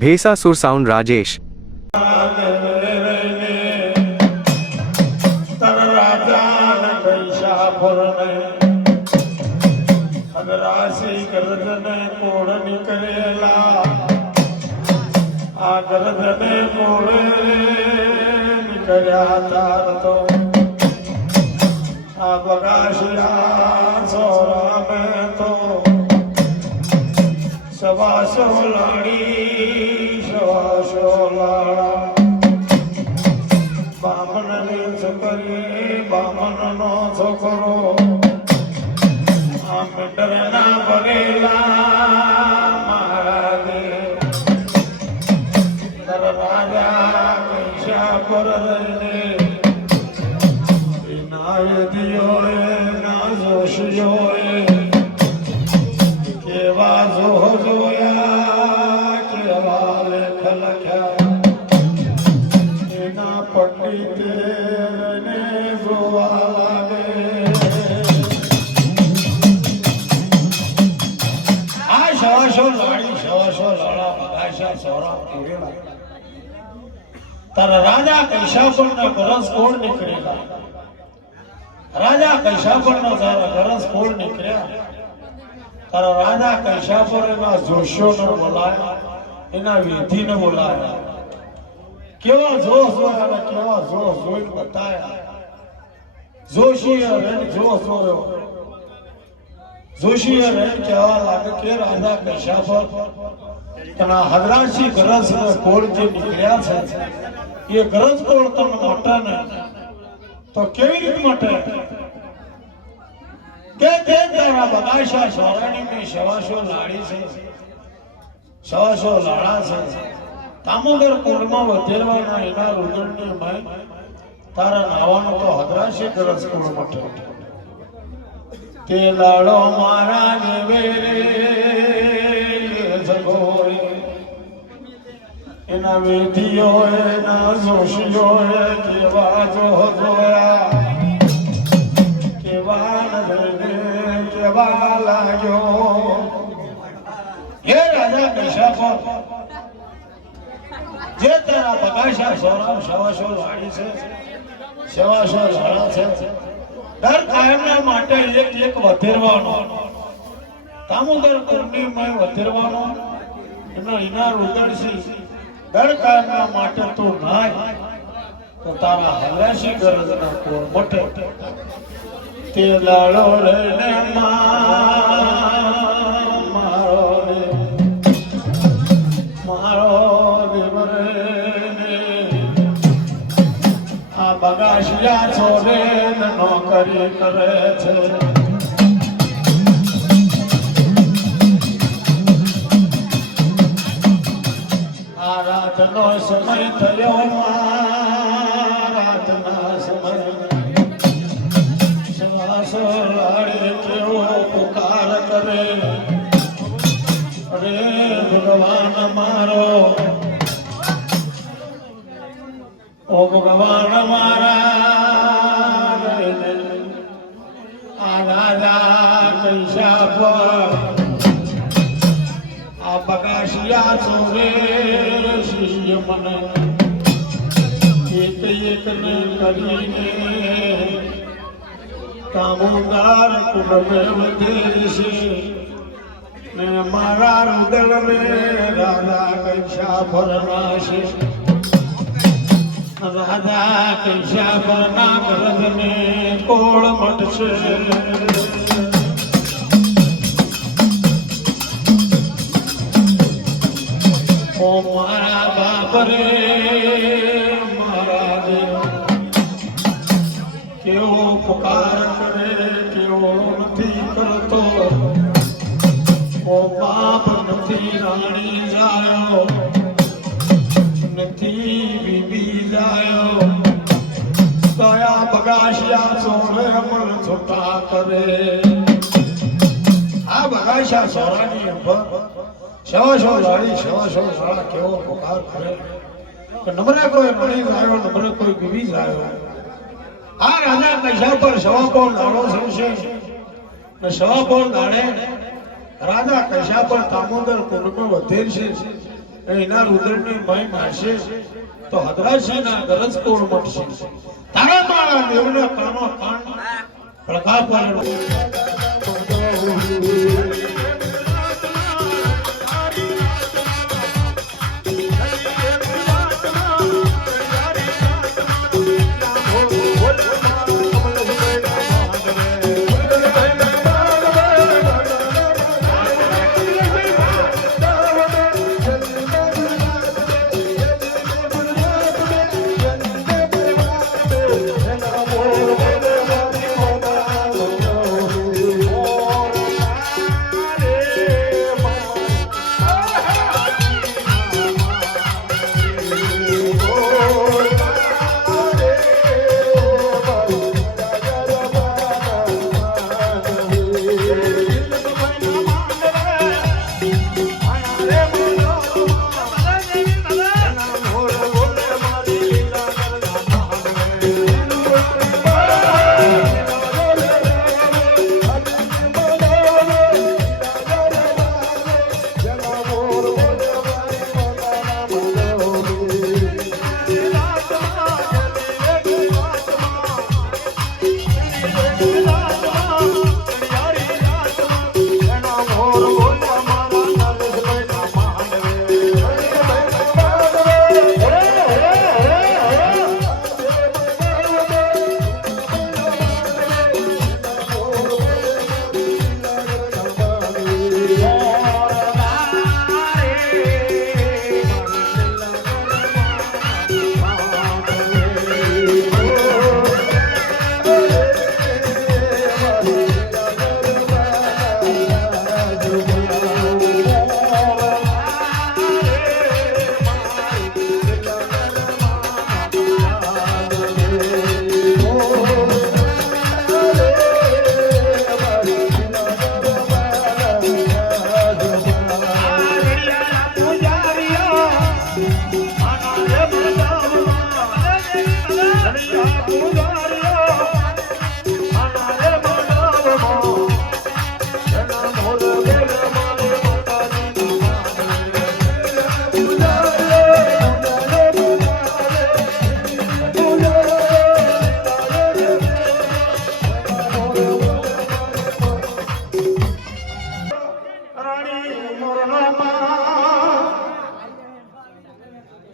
ભેસાસુર sound Rajesh સવાસો લાડી સવાસો લાડા બામણ ને છોકરી બામણ નો છોકરો આ મેટર ના ભરેલા મારા દે રાજા પૈસા પર રે નાય દિયો ના જોશિયો કેવા જો જોયા કેવા લેખ લખ્યા એના પંડિતે ને જોવા લાગે આ સવાસો લાડી સવાસો લાડા બગાશા સોરા પૂરેલા તારા રાજા કૈશાપર ના ગરજ કોણ નીકળેલા રાજા કૈશાપર ના તારા ગરજ કોણ નીકળ્યા તારા રાજા કૈશાપર એના જોશો ને બોલાયા એના વિધિ ને બોલાયા કેવા જોશ જોયા કેવા જોશ જોઈને બતાયા જોશી રેણ જોશ જોયો જોશી રેણ કહેવા લાગે કે રાજા કૈશાપર તના હદરાશી ગરજ કોળ જે નીકળ્યા છે એ ગરજ કોળ તમને મોટા ને તો કેવી રીતે મોટે કે તારા બગાશા સોરાણી ની સવાસો લાડી છે સવાસો લાડા છે તામોદર કુળમાં વધેરવાના એના રુદળની માય તારા નાવાનો તો હદરાશી ગરજ કોળ મોટો તે લાડો મારા દેવે જગોય એના વેધીઓ એના જોશીઓ કેવા જો જોયા કેવા લાગ્યો હે રાજા કૈશાપર જે તારા બગાશા સોરામ સવાસો લાડી છે સવાસો લાડા છે દર કાયમના માટે એક એક વધેરવાનો તામોદર પૂર્ણિમાએ વધેરવાનો એનો ઇનાર ઉગડશી દર કાયમના માટે તું નાય તો તારા હલાશી ગરજના કોણ મોટે તે લાડો લઈને મારો દેવ રે આ બગાશિયા છોડે નોકરી કરે છે આ રાતનો સમય થયો રાતના સમય કેવો પુકાર કરે અરે ભગવાન મારો ઓ ભગવાન મારા આ રાજા કૈશાપર આ બગાશિયા છોરે શિષ્ય મને એક એક ને કરીને કામોદાર કુળમે વધેરશે ને મારા રુદળ મે રાજા કૈશાપર નાશે રાજા કૈશાપર ના ગરજ ને કોળ મટશે ઓ મારા બાપ રે મારા દેવ કેવો પુકાર કરે કેવો નથી કરતો ઓ બાપ નથી રાણી જાયો નથી બીબી જાયો દયા બગાશિયા સોરે પણ છોટા કરે આ બગાશિયા સોરાની ઉપર સવાસો લાડી સવાસો લાડા કેવો પુકાર કરે કે નમરે કોઈ મળી જાયો નમરે કોઈ બીબી જાયો આ રાજા કૈશાપર સવાપોર નાડો છે ને સવાપોર નાડે રાજા કૈશાપર તામોદર કુળમાં વધેર છે એના રુદ્રની મહિમા છે તો હદરાશીના ગરજ કોણ મળશે તારા મારા દેવના કાનો કાન પડઘા પડેલો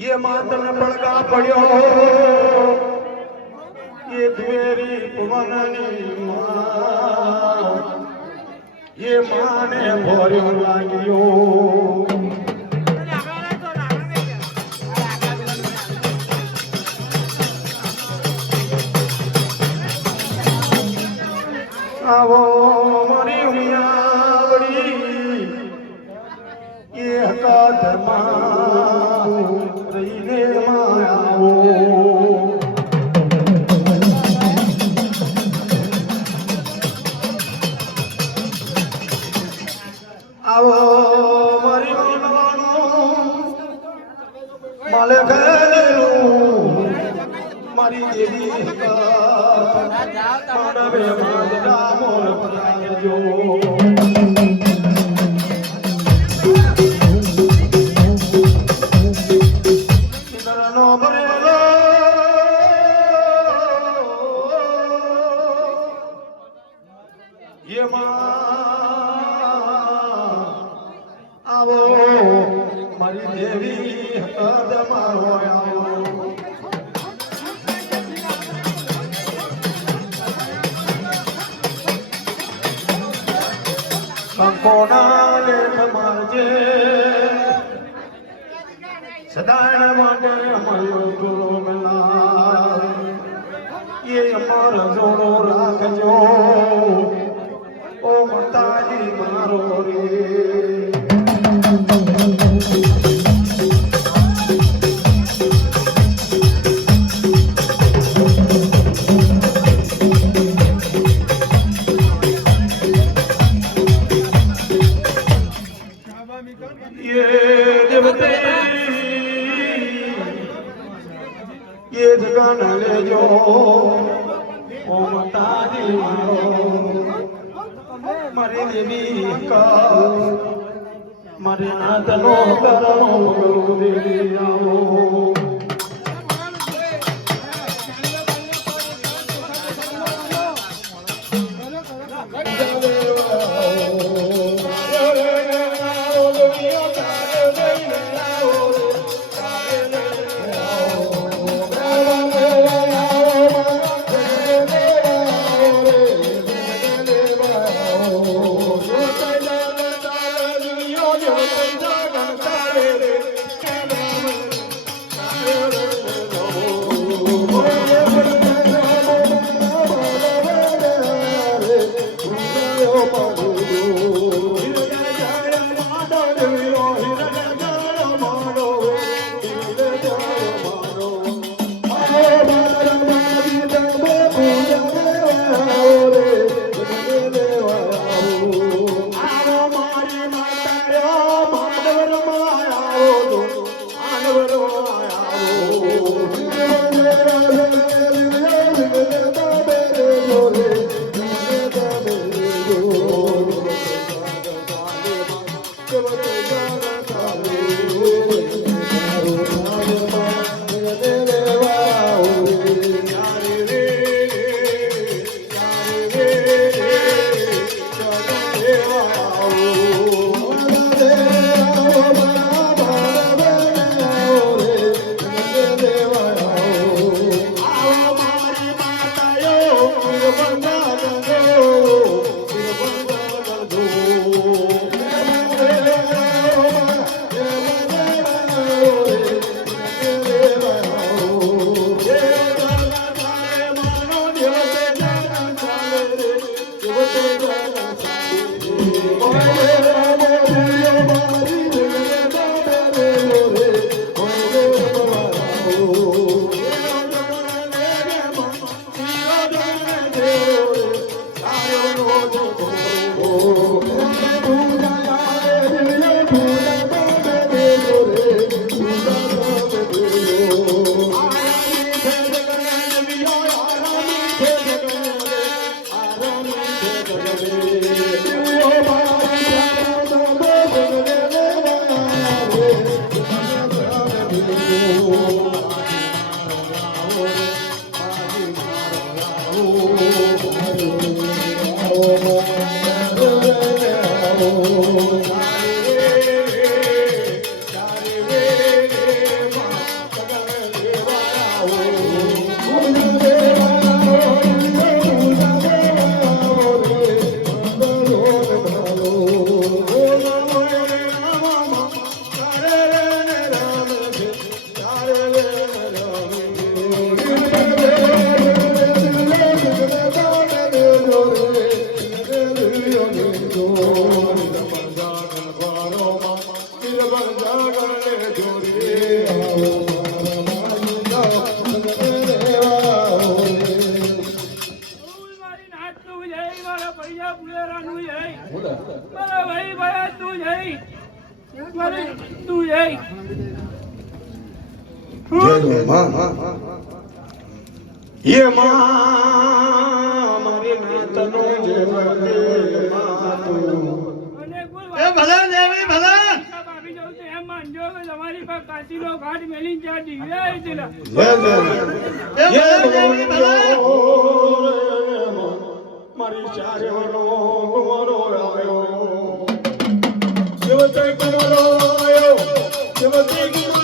ये मातन पड़गा पड़ो ये द्वेरी पवननी मां ये माने भोर्यो लागियो आवो मोरी उमियावड़ी ये हकात मां रहीने मायाओ आवो मारी मानो माले खेलू मारी देवी हकात मानवे माजदा मोर पधारजो ये आवो मारी देवी हकात मारो आओ कंकोना लेख मारजे सदायण माटे अमरो गुरु मिला ये अमर जोड़ो राखजो ओ माताजी मारो रे ये देवते ये जगह न ले जो ओ माताजी मारो मारी देवी का મારી નાતનો કરમો દેવી આવો ये मारी नातनो એ ભલા દેવી ભલા ભાભી જવું તો એમ માનજો કે તમારી પાસે કાચીનો ઘાટ મેલી જ્યાં દિવ્યા છે ને એ ભલા દેવી ભલા મારી ચારે વનો કુંવરો આવ્યો શિવતે કુંવરો આવ્યો શિવતે